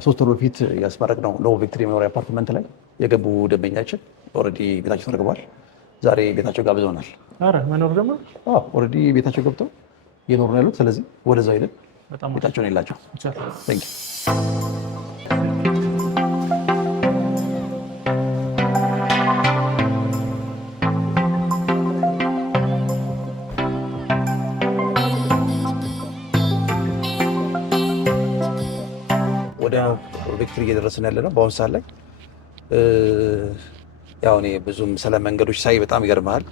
ከ3 ወር በፊት ያስመረቅነው ኖ ቪክትሪ መኖሪያ አፓርትመንት ላይ የገቡ ደንበኛችን ኦልሬዲ ቤታቸው ተረክበዋል። ዛሬ ቤታቸው ጋብዘውናል። አረ መኖር ደግሞ ኦልሬዲ ቤታቸው ገብተው እየኖሩ ነው ያሉት። ስለዚህ ወደዛው ሄደን ቤታቸውን የላቸው። ወደ ቪክትሪ እየደረስን ያለ ነው በአሁኑ ሰዓት ላይ። ያው እኔ ብዙም ስለ መንገዶች ሳይ በጣም ይገርምሃል።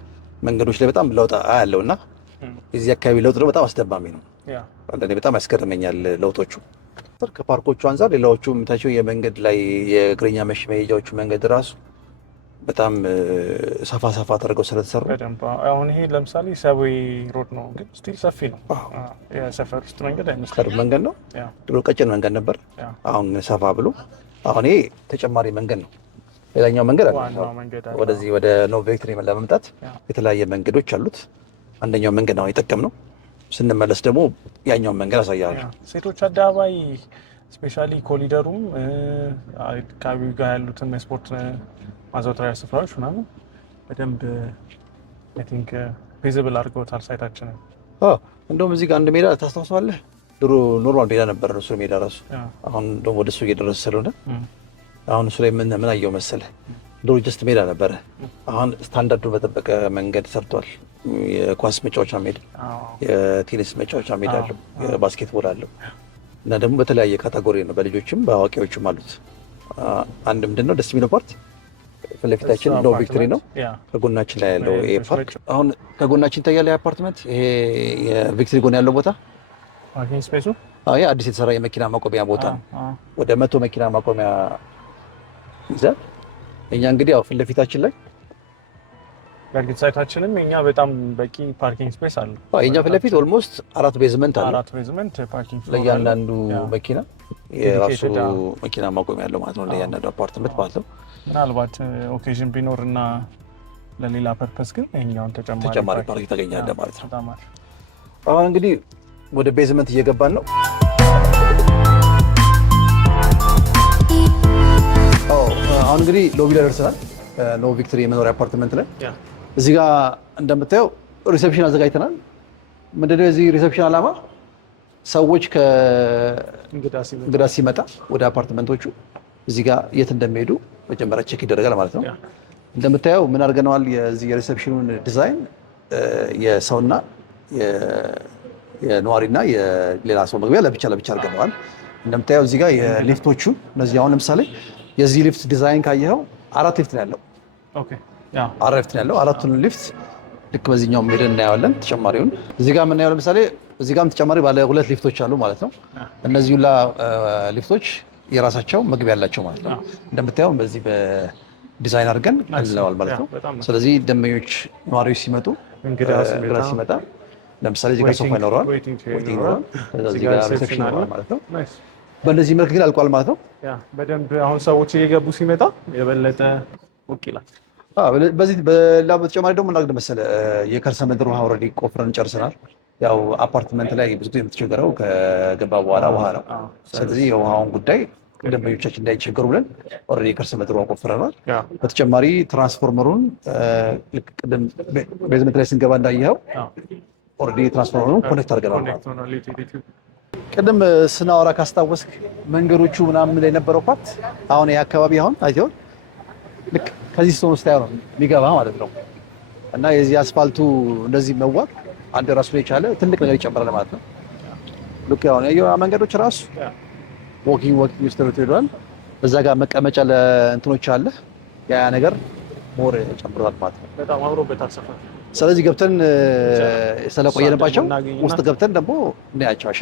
መንገዶች ላይ በጣም ለውጥ አያለው እና የዚህ አካባቢ ለውጥ ደግሞ በጣም አስደማሚ ነው። አንዳንዴ በጣም ያስገርመኛል ለውጦቹ። ከፓርኮቹ አንጻር ሌላዎቹ የምታቸው የመንገድ ላይ የእግረኛ መሄጃዎቹ መንገድ ራሱ በጣም ሰፋ ተደርገው ስለተሰሩ አሁን ይሄ ለምሳሌ ሰብዌይ ሮድ ነው፣ ግን ስቲል ሰፊ ነው። የሰፈር ውስጥ መንገድ አይመስልም፣ መንገድ ነው። ድሮ ቀጭን መንገድ ነበር፣ አሁን ሰፋ ብሎ አሁን ይሄ ተጨማሪ መንገድ ነው። ሌላኛው መንገድ አለ ወደዚህ ወደ ኖ ቪክትሪ ለመምጣት የተለያየ መንገዶች አሉት። አንደኛው መንገድ ነው የጠቀምነው። ስንመለስ ደግሞ ያኛውን መንገድ አሳያለሁ። ሴቶች አደባባይ ስፔሻሊ ኮሊደሩም አካባቢው ጋር ያሉትን የስፖርት ማዘውተሪያ ስፍራዎች ምናምን በደንብ አይ ቲንክ ቪዚብል አድርገውታል ሳይታችንን። እንደውም እዚህ ጋር አንድ ሜዳ ታስታውሰዋለህ? ድሮ ኖርማል ሜዳ ነበር እሱ ሜዳ ራሱ። አሁን ደግሞ ወደ እሱ እየደረሰ ስለሆነ አሁን እሱ ላይ ምን አየው መሰለህ? ድሮ ጀስት ሜዳ ነበረ። አሁን ስታንዳርዱን በጠበቀ መንገድ ሰርቷል። የኳስ መጫወቻ ሜዳ፣ የቴኒስ መጫወቻ ሜዳ አለው፣ የባስኬትቦል አለው እና ደግሞ በተለያየ ካቴጎሪ ነው። በልጆችም በአዋቂዎችም አሉት። አንድ ምንድነው ደስ የሚለው ፓርት ፊት ለፊታችን ኖ ቪክትሪ ነው። ከጎናችን ላይ ያለው ይሄ ፓርክ አሁን ከጎናችን ይታያል። የአፓርትመንት ይሄ የቪክትሪ ጎን ያለው ቦታ ፓርኪንግ ስፔሱ ይሄ አዲስ የተሰራ የመኪና ማቆሚያ ቦታ ነው። ወደ 100 መኪና ማቆሚያ ይዛል። እኛ እንግዲህ ያው ፊት ለፊታችን ላይ በእርግጥ ሳይታችንም እኛ በጣም በቂ ፓርኪንግ ስፔስ አለ። እኛ ፊት ለፊት ኦልሞስት 4 ቤዝመንት አለ። 4 ቤዝመንት ፓርኪንግ ለእያንዳንዱ መኪና የራሱ መኪና ማቆሚያ ያለው ማለት ነው። ለእያንዳንዱ አፓርትመንት ማለት ነው። ምናልባት ኦኬዥን ቢኖርና ለሌላ ፐርፐስ ግን ይሄኛውን ተጨማሪ ፓርክ ታገኛለህ ማለት ነው። አሁን እንግዲህ ወደ ቤዝመንት እየገባን ነው። አሁን እንግዲህ ሎቢ ላይ ደርሰናል። ኖ ቪክትሪ የመኖሪያ አፓርትመንት ላይ እዚህ ጋር እንደምታየው ሪሴፕሽን አዘጋጅተናል። ምንድነው የዚህ ሪሴፕሽን ዓላማ? ሰዎች ከእንግዳ ሲመጣ ወደ አፓርትመንቶቹ እዚህ ጋር የት እንደሚሄዱ መጀመሪያ ቼክ ይደረጋል ማለት ነው። እንደምታየው ምን አድርገነዋል? የዚህ የሪሴፕሽኑን ዲዛይን የሰውና የነዋሪና የሌላ ሰው መግቢያ ለብቻ አድርገነዋል። እንደምታየው እዚህ ጋር የሊፍቶቹ እነዚህ አሁን ለምሳሌ የዚህ ሊፍት ዲዛይን ካየኸው 4 ሊፍት ነው ያለው። አራቱን ሊፍት ልክ በዚህኛው ሄደን እናየዋለን። ተጨማሪውን እዚህ ጋር የምናየው ለምሳሌ እዚህ ጋርም ተጨማሪ ባለ 2 ሊፍቶች አሉ ማለት ነው። እነዚህ ሁላ ሊፍቶች የራሳቸው መግቢያ ያላቸው ማለት ነው። እንደምታየው በዚህ በዲዛይን አድርገን አልለዋል ማለት ነው። ስለዚህ ደንበኞች ነዋሪዎች ሲመጡ እንግዳ ሲመጣ ለምሳሌ እዚህ ጋር ሶፋ ይኖረዋል፣ እዚህ ጋር ሪሴፕሽን ይኖረዋል ማለት ነው። በእነዚህ መልክ ግን አልቋል ማለት ነው። በደንብ አሁን ሰዎች እየገቡ ሲመጣ የበለጠ ሞቅ ይላል። በዚህ በሌላ በተጨማሪ ደግሞ እናግድ መሰለ የከርሰ ምድር ውሃ ኦልሬዲ ቆፍረን ጨርሰናል። ያው አፓርትመንት ላይ ብዙ ጊዜ የምትቸገረው ከገባ በኋላ ውሃ ነው። ስለዚህ የውሃውን ጉዳይ ደንበኞቻችን እንዳይቸገሩ ብለን ኦልሬዲ የከርሰ ምድር ውሃ ቆፍረናል። በተጨማሪ ትራንስፎርመሩን ቅድም ቤዝመንት ላይ ስንገባ እንዳየኸው ኦልሬዲ ትራንስፎርመሩን ኮኔክት አድርገናል ማለት ነው። ቅድም ስናወራ ካስታወስክ መንገዶቹ ምናምን ላይ የነበረው ፓርት አሁን ይሄ አካባቢ አሁን አይተኸው ልክ ከዚህ ስቶን ውስጥ ነው የሚገባ ማለት ነው። እና የዚህ አስፋልቱ እንደዚህ መዋብ አንድ ራሱ ላይ የቻለ ትልቅ ነገር ይጨምራል ማለት ነው። ልክ ያው መንገዶች ራሱ ዎኪንግ ውስጥ ተደርጓል። በዛ ጋር መቀመጫ ለእንትኖች አለ ያ ነገር ሞር ጨምሯል ማለት ነው። በጣም አምሮበታል ሰፈር። ስለዚህ ገብተን ስለቆየንባቸው ውስጥ ገብተን ደግሞ እናያቸው አሻ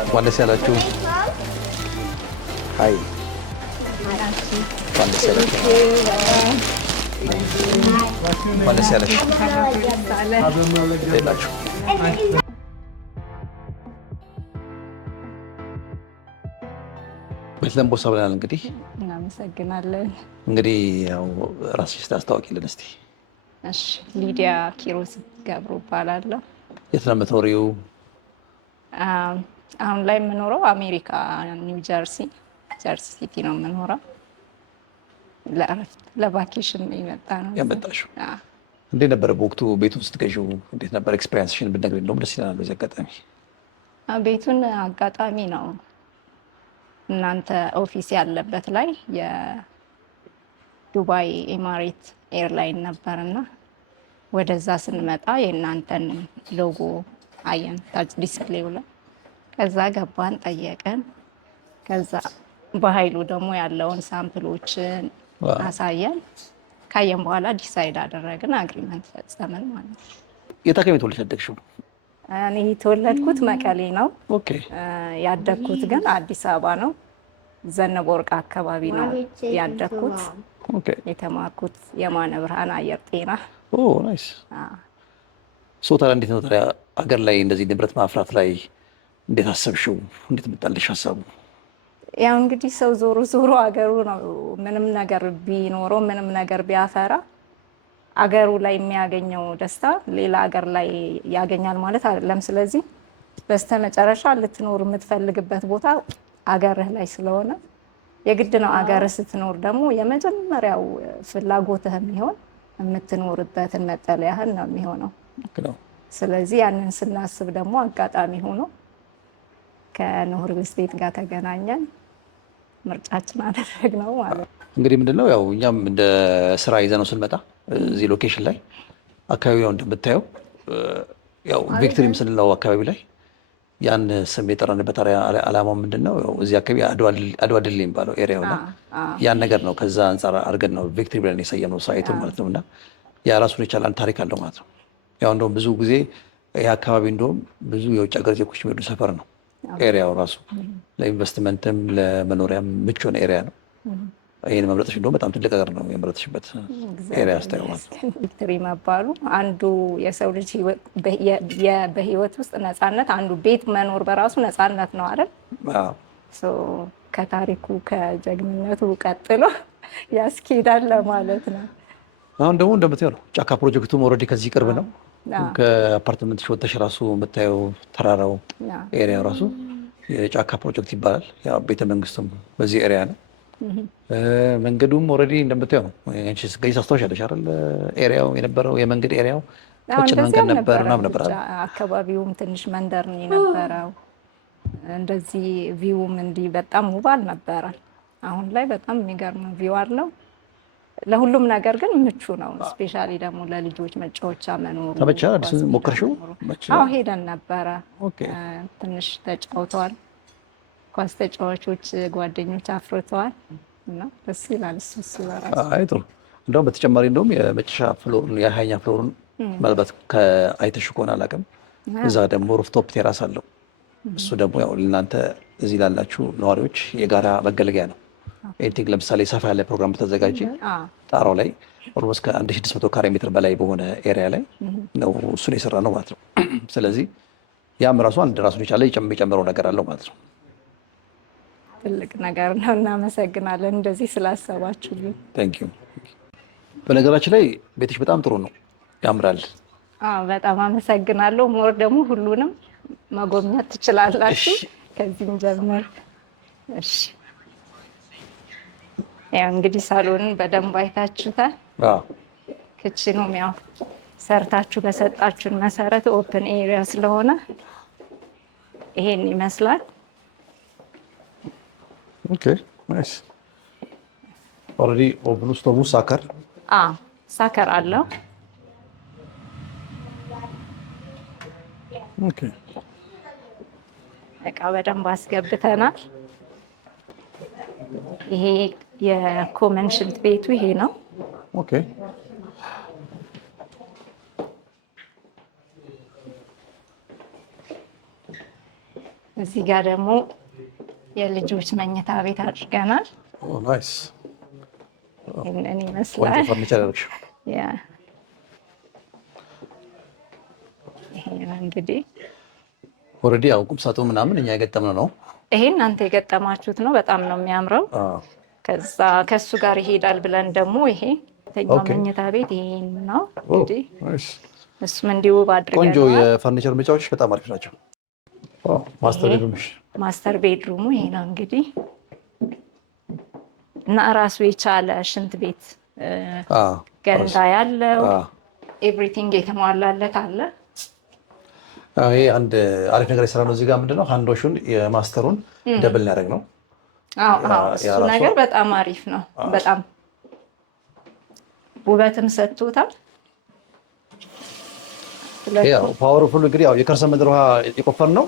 እንኳን ደስ ያላችሁ። አይ እንኳን ደስ ያላችሁ። እንኳን ደስ ያላችሁ። ቤት ለምቦሳ ብለናል። እንግዲህ እናመሰግናለን። እንግዲህ ያው ራስሽ ታስተዋውቂልን እስቲ። እሺ፣ ሊዲያ ኪሮስ ገብሩ እባላለሁ። የት ነው የምትኖሪው? አሁን ላይ የምኖረው አሜሪካ ኒው ጀርሲ ሲቲ ነው የምኖረው። ለእረፍት ለቫኬሽን የመጣ ነው ያመጣሽው? እንዴት ነበረ በወቅቱ ቤቱን ስትገዢው? እንዴት ነበር ኤክስፔሪንስሽን ብትነግሪኝ እንደውም ደስ ይለናል በዚህ አጋጣሚ። ቤቱን አጋጣሚ ነው እናንተ ኦፊስ ያለበት ላይ የዱባይ ኤማሬት ኤርላይን ነበርና ወደዛ ስንመጣ የእናንተን ሎጎ አየን ታች ዲስፕሌው ላይ። ከዛ ገባን ጠየቀን። ከዛ በኃይሉ ደግሞ ያለውን ሳምፕሎችን አሳየን። ካየን በኋላ ዲሳይድ አደረግን፣ አግሪመንት ፈጸምን ማለት ነው። የት አካባቢ ተወልደሽ ያደግሽው? እኔ የተወለድኩት መቀሌ ነው። ኦኬ። ያደግኩት ግን አዲስ አበባ ነው። ዘነበ ወርቅ አካባቢ ነው ያደግኩት። ኦኬ። የተማርኩት የማነ ብርሃን አየር ጤና። ኦ ናይስ። ታዲያ እንዴት ነው ታዲያ አገር ላይ እንደዚህ ንብረት ማፍራት ላይ እንዴት አሰብሽው? እንዴት መጣልሽ ሀሳቡ? ያው እንግዲህ ሰው ዞሮ ዞሮ አገሩ ነው። ምንም ነገር ቢኖረው ምንም ነገር ቢያፈራ አገሩ ላይ የሚያገኘው ደስታ ሌላ አገር ላይ ያገኛል ማለት አይደለም። ስለዚህ በስተመጨረሻ ልትኖር የምትፈልግበት ቦታ አገርህ ላይ ስለሆነ የግድ ነው። አገርህ ስትኖር ደግሞ የመጀመሪያው ፍላጎትህ የሚሆን የምትኖርበትን መጠለያህን ነው የሚሆነው። ስለዚህ ያንን ስናስብ ደግሞ አጋጣሚ ሆኖ ከኖህ ሪል ስቴት ጋር ተገናኘን፣ ምርጫችን አደረግነው ማለት ነው። እንግዲህ ምንድነው ያው እኛም እንደ ስራ ይዘነው ስንመጣ እዚህ ሎኬሽን ላይ አካባቢ ነው እንደምታየው፣ ያው ቪክቶሪም ስንለው አካባቢ ላይ ያን ስም የጠራንበት ዓላማው ምንድነው? እዚህ አካባቢ አድዋ ድል የሚባለው ኤሪያው እና ያን ነገር ነው። ከዛ አንጻር አድርገን ነው ቪክቶሪ ብለን የሰየምነው ሳይቱን ማለት ነው። እና ያ ራሱን የቻለ አንድ ታሪክ አለው ማለት ነው። ያው እንደውም ብዙ ጊዜ ይህ አካባቢ እንደውም ብዙ የውጭ ሀገር ዜጎች የሚሄዱ ሰፈር ነው። ኤሪያው ራሱ ለኢንቨስትመንትም ለመኖሪያም ምቹ የሆነ ኤሪያ ነው። ይህን መምረጥሽ እንደውም በጣም ትልቅ ነገር ነው የመረጥሽበት ኤሪያ ስታየው ማለት ነው። ቪክቶሪ መባሉ አንዱ የሰው ልጅ በህይወት ውስጥ ነፃነት አንዱ ቤት መኖር በራሱ ነፃነት ነው አይደል? ከታሪኩ ከጀግንነቱ ቀጥሎ ያስኬዳል ለማለት ነው። አሁን ደግሞ እንደምታየው ነው ጫካ ፕሮጀክቱም ኦልሬዲ ከዚህ ቅርብ ነው። ከአፓርትመንትሽ ወጥተሽ ራሱ የምታየው ተራራው ኤሪያ ራሱ የጫካ ፕሮጀክት ይባላል። ያው ቤተመንግስቱም በዚህ ኤሪያ ነው። መንገዱም ኦልሬዲ እንደምታየው ነው። አንቺ ስትገዢ ታስታውሻለሽ አይደል? ኤሪያው የነበረው የመንገድ ኤሪያው ቀጭን መንገድ ነበር ምናምን ነበር። አካባቢውም ትንሽ መንደር ነው የነበረው። እንደዚህ ቪውም እንዲህ በጣም ውብ አልነበረ። አሁን ላይ በጣም የሚገርም ቪው አለው። ለሁሉም ነገር ግን ምቹ ነው። ስፔሻሊ ደግሞ ለልጆች መጫወቻ መኖሩ። ተመቻ? አዲስ ሞከርሽው? አዎ ሄደን ነበረ። ትንሽ ተጫውተዋል። ኳስ ተጫዋቾች ጓደኞች አፍርተዋል እና ደስ ይላል። እሱ በራሱ አይ ጥሩ። እንደውም በተጨማሪ እንደውም የመጨረሻ ፍሎሩን የሀያኛ ፍሎሩን ምናልባት ከአይተሽ ከሆነ አላውቅም፣ እዛ ደግሞ ሩፍቶፕ ቴራስ አለው። እሱ ደግሞ ያው ለእናንተ እዚህ ላላችሁ ነዋሪዎች የጋራ መገልገያ ነው። ኤንቲንግ ለምሳሌ ሰፋ ያለ ፕሮግራም በተዘጋጀ ጣራው ላይ ኦልሞስት ከ1600 ካሬ ሜትር በላይ በሆነ ኤሪያ ላይ ነው እሱን የሰራ ነው ማለት ነው። ስለዚህ ያም ራሱ አንድ ራሱን የቻለ የጨመረው ነገር አለው ማለት ነው። ትልቅ ነገር ነው። እናመሰግናለን እንደዚህ ስላሰባችሁልን። ታንኪዩ። በነገራችን ላይ ቤትሽ በጣም ጥሩ ነው፣ ያምራል። በጣም አመሰግናለሁ። ሞር ደግሞ ሁሉንም መጎብኘት ትችላላችሁ። ከዚህም ጀምር። እሺ ያው እንግዲህ ሳሎንን በደንብ አይታችሁታል። ክችኑም ያው ሰርታችሁ በሰጣችሁን መሰረት ኦፕን ኤሪያ ስለሆነ ይሄን ይመስላል። ኦኬ ናይስ። ኦልሬዲ ኦቭኑ ስቶቭ ሳከር ሳከር አለው። ኦኬ እቃ በደንብ አስገብተናል። ይሄ የኮመን ሽንት ቤቱ ይሄ ነው። ኦኬ እዚህ ጋር ደግሞ የልጆች መኝታ ቤት አድርገናል። ኦ ናይስ። ይሄን ይመስላል። ፈርኒቸር አድርገሽ ያ ይሄ እንግዲህ ኦልሬዲ ያው ቁም ሳጥኑ ምናምን እኛ የገጠምነው ነው። ይሄ እናንተ የገጠማችሁት ነው። በጣም ነው የሚያምረው። ከዛ ከሱ ጋር ይሄዳል ብለን ደግሞ ይሄ ተኛው መኝታ ቤት ይሄን ነው እንግዲህ እሱም እንዲሁ ባድርገን ቆንጆ የፈርኒቸር ምርጫዎች በጣም አሪፍ ናቸው። ማስተር ቤድሩሙ ይሄ ነው እንግዲህ እና ራሱ የቻለ ሽንት ቤት ገንዳ ያለው ኤቭሪቲንግ የተሟላለት አለ። ይሄ አንድ አሪፍ ነገር የሰራ ነው። እዚህ ጋር ምንድነው ሃንዶሹን የማስተሩን ደብል ያደረግ ነው። እሱ ነገር በጣም አሪፍ ነው። በጣም ውበትም ሰጥቶታል። ፓወርፉል እንግዲህ ያው የከርሰ ምድር ውሃ የቆፈር ነው።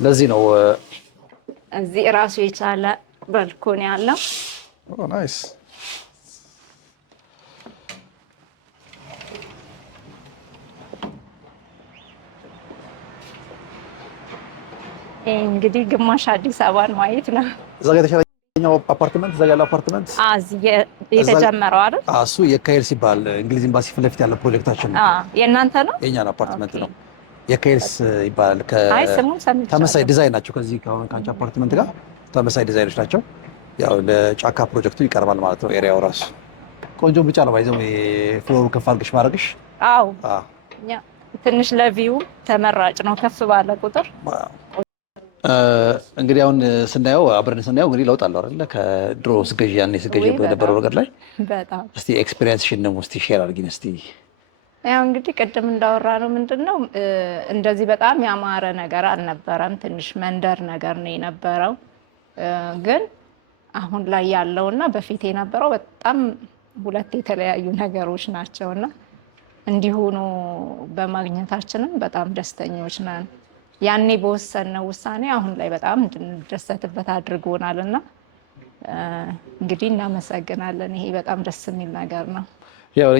ለዚህ ነው እዚህ ራሱ የቻለ ባልኮኒ ያለው። ናይስ። እንግዲህ ግማሽ አዲስ አበባን ማየት ነው። እዛ ጋር የተሻለኛው አፓርትመንት እዛ ጋር ያለው አፓርትመንት የተጀመረው አይደል? እሱ የካኤልስ ይባል እንግሊዝ ኤምባሲ ፊት ለፊት ያለ ፕሮጀክታችን ነው። የእናንተ ነው? የኛ አፓርትመንት ነው። የካኤልስ ይባላል። ተመሳሳይ ዲዛይን ናቸው። ከዚህ ከአንቺ አፓርትመንት ጋር ተመሳሳይ ዲዛይኖች ናቸው። ያው ለጫካ ፕሮጀክቱ ይቀርባል ማለት ነው። ኤሪያው ራሱ ቆንጆ ብቻ ነው። ባይዘው ፍሎሩ ከፍ አድርገሽ ማድረግሽ ትንሽ ለቪው ተመራጭ ነው። ከፍ ባለ ቁጥር እንግዲህ አሁን ስናየው አብረን ስናየው እንግዲህ ለውጥ አለው አይደለ? ከድሮ ስገዢ ያኔ ስገዢ በነበረው ነገር ላይ በጣም እስቲ ኤክስፒሪየንስሽን ደግሞ እስቲ ሼር አድርጊን እስቲ። ያው እንግዲህ ቅድም እንዳወራ ነው ምንድነው እንደዚህ በጣም ያማረ ነገር አልነበረም። ትንሽ መንደር ነገር ነው የነበረው። ግን አሁን ላይ ያለውና በፊት የነበረው በጣም ሁለት የተለያዩ ነገሮች ናቸውና እንዲሆኑ በማግኘታችንም በጣም ደስተኞች ነን። ያኔ በወሰነው ውሳኔ አሁን ላይ በጣም እንድንደሰትበት አድርጎናል እና እንግዲህ እናመሰግናለን። ይሄ በጣም ደስ የሚል ነገር ነው። ያው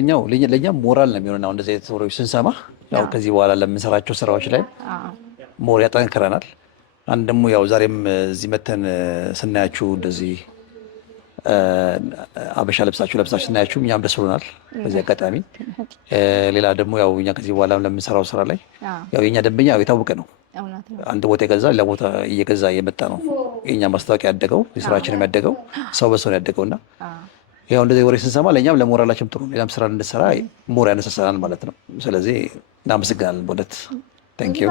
ለኛም ሞራል ነው የሚሆነው እንደዚህ አይነት ወሬዎች ስንሰማ። ያው ከዚህ በኋላ ለምንሰራቸው ስራዎች ላይ ሞር ያጠንክረናል። አንድ ደግሞ ያው ዛሬም እዚህ መተን ስናያችሁ እንደዚህ አበሻ ለብሳችሁ ስናያችሁ እኛም ደስ ብሎናል በዚህ አጋጣሚ። ሌላ ደግሞ ያው እኛ ከዚህ በኋላ ለምንሰራው ስራ ላይ ያው የኛ ደንበኛ የታወቀ ነው። አንድ ቦታ የገዛ ሌላ ቦታ እየገዛ እየመጣ ነው የኛ ማስታወቂያ ያደገው፣ የስራችንም ያደገው ሰው በሰው ነው ያደገውና ያው እንደዚህ ወሬ ስንሰማ ለእኛም ለሞራላችንም ጥሩ ሌላም ስራ እንድንሰራ ሞር ያነሳሳናል ማለት ነው። ስለዚህ እናመሰግናለን በእውነት ታንክ ዩ።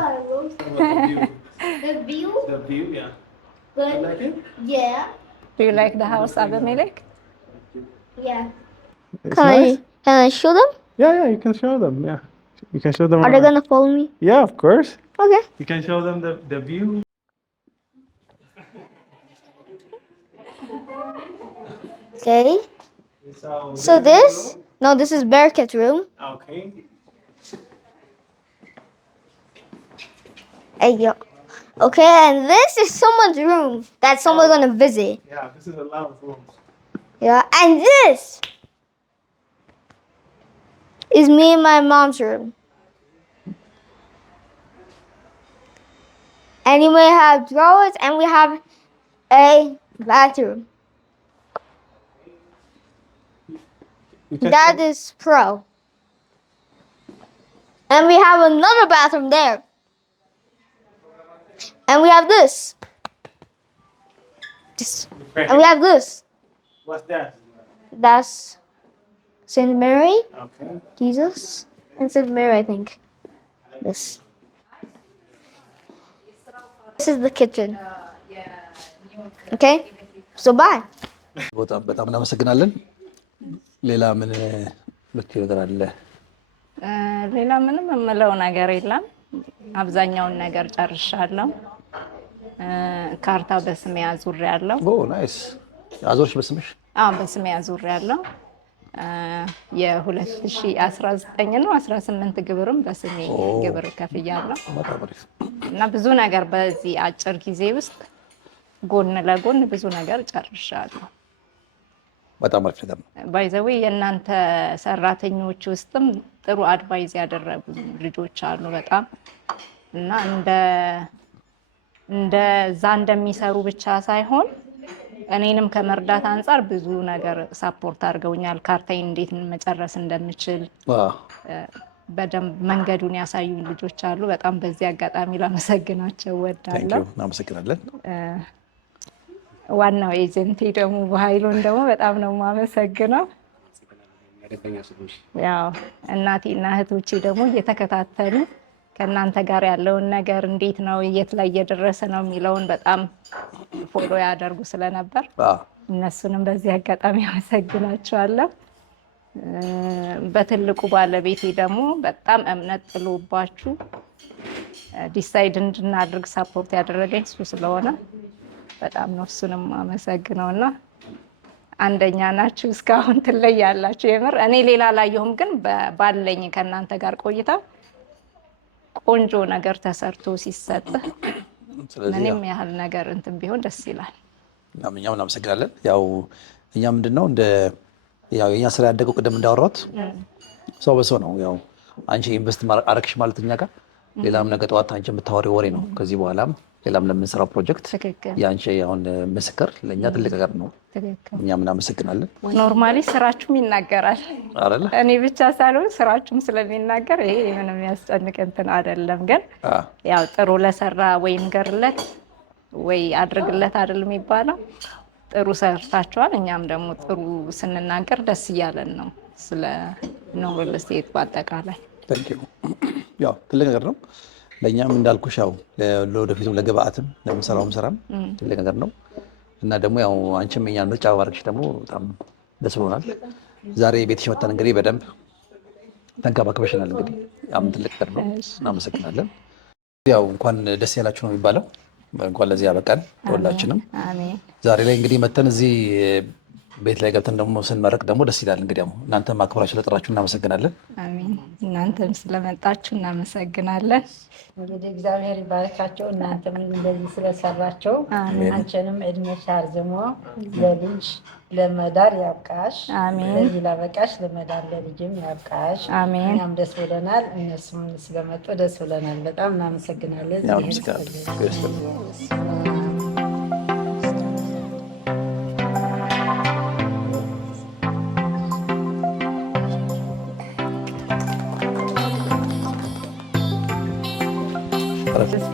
Do you like the house, Abimelech? Yeah. Can I show them? Yeah, you can show them. Yeah, you can show them. Are they gonna follow me? Yeah, of course. Okay. You can show them the view. Okay. So this is Bearcat's room. Okay. Hey yo. Okay, and this is someone's room that someone's gonna visit. Yeah, this is a lot of rooms. Yeah, and this is me and my mom's room. And you may have drawers, and we have a bathroom. That is pro. And we have another bathroom there. And we have this. And we have this. What's that? That's Saint Mary, Okay. Jesus, and Saint Mary, I think. This. This is the kitchen. Okay? So bye. በጣም እናመሰግናለን። ሌላ ምን ልትይ ነገር አለ? ሌላ ምንም የምለው ነገር የለም። አብዛኛውን ነገር ጨርሻለሁ። ካርታ በስሜ አዙሬያለሁ። ናይስ። አዞርሽ በስምሽ? በስሜ አዙሬያለሁ። የ2019 ነው 18 ግብርም በስሜ ግብር ከፍያለሁ እና ብዙ ነገር በዚህ አጭር ጊዜ ውስጥ ጎን ለጎን ብዙ ነገር ጨርሻለሁ። በጣም አሪፍ ነው። ባይ ዘ ዌይ የእናንተ ሰራተኞች ውስጥም ጥሩ አድቫይዝ ያደረጉ ልጆች አሉ በጣም እና እንደዛ እንደሚሰሩ ብቻ ሳይሆን እኔንም ከመርዳት አንጻር ብዙ ነገር ሳፖርት አድርገውኛል። ካርታዬን እንዴት መጨረስ እንደምችል በደንብ መንገዱን ያሳዩኝ ልጆች አሉ። በጣም በዚህ አጋጣሚ ላመሰግናቸው እወዳለሁ። እናመሰግናለን። ዋናው ኤጀንቴ ደግሞ በኃይሉን ደግሞ በጣም ነው የማመሰግነው። ያው እናቴና እህቶቼ ደግሞ እየተከታተሉ ከእናንተ ጋር ያለውን ነገር እንዴት ነው የት ላይ እየደረሰ ነው የሚለውን በጣም ፎሎ ያደርጉ ስለነበር እነሱንም በዚህ አጋጣሚ አመሰግናቸዋለሁ። በትልቁ ባለቤቴ ደግሞ በጣም እምነት ጥሎባችሁ ዲሳይድ እንድናድርግ ሳፖርት ያደረገኝ እሱ ስለሆነ በጣም ነው እሱንም አመሰግነውና አንደኛ ናችሁ። እስካሁን ትለያላችሁ። የምር እኔ ሌላ አላየሁም፣ ግን ባለኝ ከእናንተ ጋር ቆይታ ቆንጆ ነገር ተሰርቶ ሲሰጥ ምንም ያህል ነገር እንትን ቢሆን ደስ ይላል። እኛም እናመሰግናለን። ያው እኛ ምንድነው ያው የኛ ስራ ያደገው ቅድም እንዳወራሁት ሰው በሰው ነው። ያው አንቺ ኢንቨስት አረግሽ ማለት እኛ ጋር ሌላም ነገ ጠዋት አንቺ የምታወሪው ወሬ ነው። ከዚህ በኋላም ሌላም ለምንሰራው ፕሮጀክት የአንቺ አሁን ምስክር ለእኛ ትልቅ ነገር ነው። እኛም እናመሰግናለን። ኖርማሊ ስራችሁም ይናገራል አይደለ? እኔ ብቻ ሳልሆን ስራችሁም ስለሚናገር ይሄ ምንም ያስጨንቅ እንትን አይደለም። ግን ያው ጥሩ ለሰራ ወይ ንገርለት ወይ አድርግለት አይደል የሚባለው። ጥሩ ሰርታችኋል። እኛም ደግሞ ጥሩ ስንናገር ደስ እያለን ነው ስለ ኖር ሪል ስቴት በአጠቃላይ። ያው ትልቅ ነገር ነው ለእኛም እንዳልኩሽ፣ ያው ለወደፊቱም ለግብአትም ለምንሰራውም ስራም ትልቅ ነገር ነው እና ደግሞ ያው አንቺም እኛን ምርጫ ባረግሽ ደግሞ በጣም ደስ ብሎናል። ዛሬ ቤትሽ መተን እንግዲህ በደንብ ተንከባክበሽናል። እንግዲህ ያም ትልቅ ነገር ነው። እናመሰግናለን። ያው እንኳን ደስ ያላችሁ ነው የሚባለው። እንኳን ለዚህ ያበቃን ሁላችንም። ዛሬ ላይ እንግዲህ መተን እዚህ ቤት ላይ ገብተን ደግሞ ስንመረቅ ደግሞ ደስ ይላል። እንግዲህ ደግሞ እናንተም አክብራችሁ ለጥራችሁ እናመሰግናለን። አሜን። እናንተም ስለመጣችሁ እናመሰግናለን። እንግዲህ እግዚአብሔር ይባርካቸው። እናንተም እንደዚህ ስለሰራቸው አንቺንም እድሜሽ አርዝሞ ለልጅ ለመዳር ያብቃሽ። ለዚህ ላበቃሽ ለመዳር ለልጅም ያብቃሽ። እኛም ደስ ብሎናል፣ እነሱም ስለመጡ ደስ ብሎናል። በጣም እናመሰግናለን።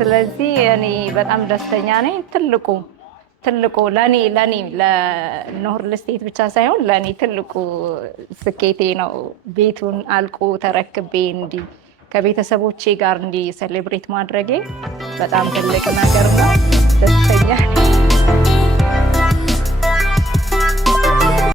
ስለዚህ እኔ በጣም ደስተኛ ነኝ። ትልቁ ለኔ ለኖር ሪል ስቴት ብቻ ሳይሆን ለኔ ትልቁ ስኬቴ ነው። ቤቱን አልቆ ተረክቤ እንዲህ ከቤተሰቦቼ ጋር እንዲህ ሴሌብሬት ማድረጌ በጣም ትልቅ ነገር ነው። ደስተኛ